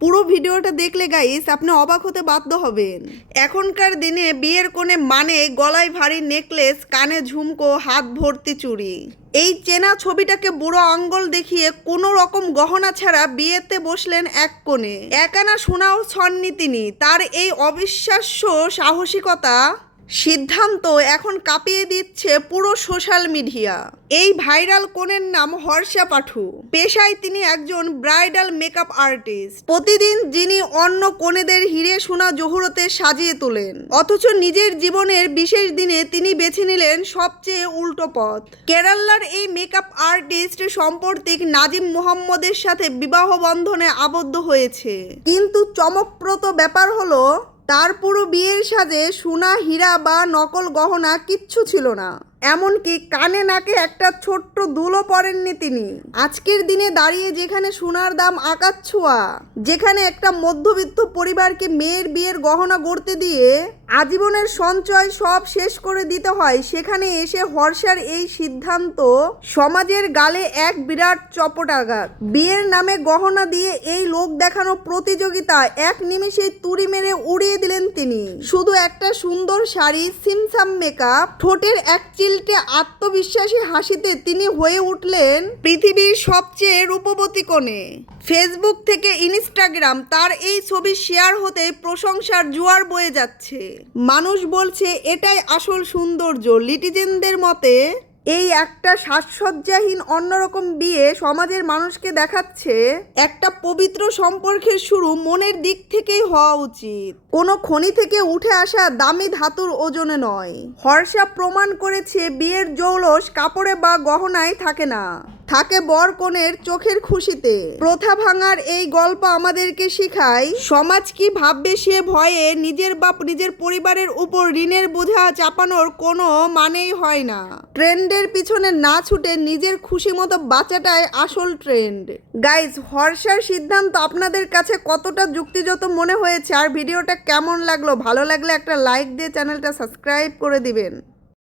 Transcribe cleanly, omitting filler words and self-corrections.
পুরো ভিডিওটা দেখলে গাইস আপনি অবাক হতে বাধ্য হবেন। এখনকার দিনে বিয়ের কোণে মানে গলায় ভারী নেকলেস, কানে ঝুমকো, হাত ভর্তি চুড়ি। এই চেনা ছবিটাকে বুড়ো আঙ্গুল দেখিয়ে কোনো রকম গহনা ছাড়া বিয়েতে বসলেন এক কোণে। একানা সোনাও ছননি তিনি। তার এই অবিশ্বাস্য সাহসিকতা সিদ্ধান্ত এখন কাঁপিয়ে দিচ্ছে পুরো সোশ্যাল মিডিয়া। এই ভাইরাল কনের নাম হর্ষা পাঠু। পেশায় তিনি একজন ব্রাইডাল মেকআপ আর্টিস্ট। প্রতিদিন যিনি অন্য কনেদের হিরে সোনা জহুরতে সাজিয়ে তোলেন, অথচ নিজের জীবনের বিশেষ দিনে তিনি বেছে নিলেন সবচেয়ে উল্টো পথ। কেরালার এই মেকআপ আর্টিস্ট সম্প্রতি নাজিম মোহাম্মদের সাথে বিবাহ বন্ধনে আবদ্ধ হয়েছে। কিন্তু চমকপ্রদ ব্যাপার হলো, তার পুরো বিয়ের সাজে সোনা, হীরা বা নকল গহনা কিচ্ছু ছিল না। এমনকি কানে নাকে একটা ছোট্ট দুলও পরেননি তিনি। আজকের দিনে দাঁড়িয়ে যেখানে সোনার দাম আকাশ ছোঁয়া, যেখানে একটা মধ্যবিত্ত পরিবারকে মেয়ের বিয়ের গহনা গড়তে দিয়ে আজীবনের সঞ্চয় সব শেষ করে দিতে হয়, সেখানে এসে হর্ষার এই সিদ্ধান্ত সমাজের গালে এক বিরাট চপটাঘাত। বিয়ের নামে গহনা দিয়ে এই লোক দেখানো প্রতিযোগিতা এক নিমেষেই তুড়ি মেরে উড়িয়ে দিলেন তিনি। শুধু একটা সুন্দর শাড়ি, সিমসাম মেকআপ, ঠোঁটের এক চিলটে আত্মবিশ্বাসী হাসিতে তিনি হয়ে উঠলেন পৃথিবীর সবচেয়ে রূপবতী কনে। ফেসবুক থেকে ইনস্টাগ্রাম তার এই ছবি শেয়ার হতেই প্রশংসার জোয়ার বয়ে যাচ্ছে। মানুষ বলছে এটাই আসল সৌন্দর্য। লিটিজেনদের মতে এই একটা সাজসজ্জাহীন অন্যরকম বিয়ে সমাজের মানুষকে দেখাচ্ছে একটা পবিত্র সম্পর্কের শুরু মনের দিক থেকেই হওয়া উচিত, কোনো খনি থেকে উঠে আসা দামি ধাতুর ওজনে নয়। হর্ষা প্রমাণ করেছে বিয়ের জৌলস কাপড়ে বা গহনায় থাকে না, থাকে বর কনের চোখের খুশিতে। প্রথা ভাঙার এই গল্প আমাদেরকে শেখায় সমাজ কি ভাববে সে ভয়ে নিজের বা নিজের পরিবারের উপর ঋণের বোঝা চাপানোর কোনো মানেই হয় না। ট্রেন্ডের পিছনে না ছুটে নিজের খুশি মতো বাঁচাটাই আসল ট্রেন্ড। গাইজ, হর্ষার সিদ্ধান্ত আপনাদের কাছে কতটা যুক্তিযুক্ত মনে হয়েছে আর ভিডিওটা কেমন লাগলো? ভালো লাগলে একটা লাইক দিয়ে চ্যানেলটা সাবস্ক্রাইব করে দিবেন।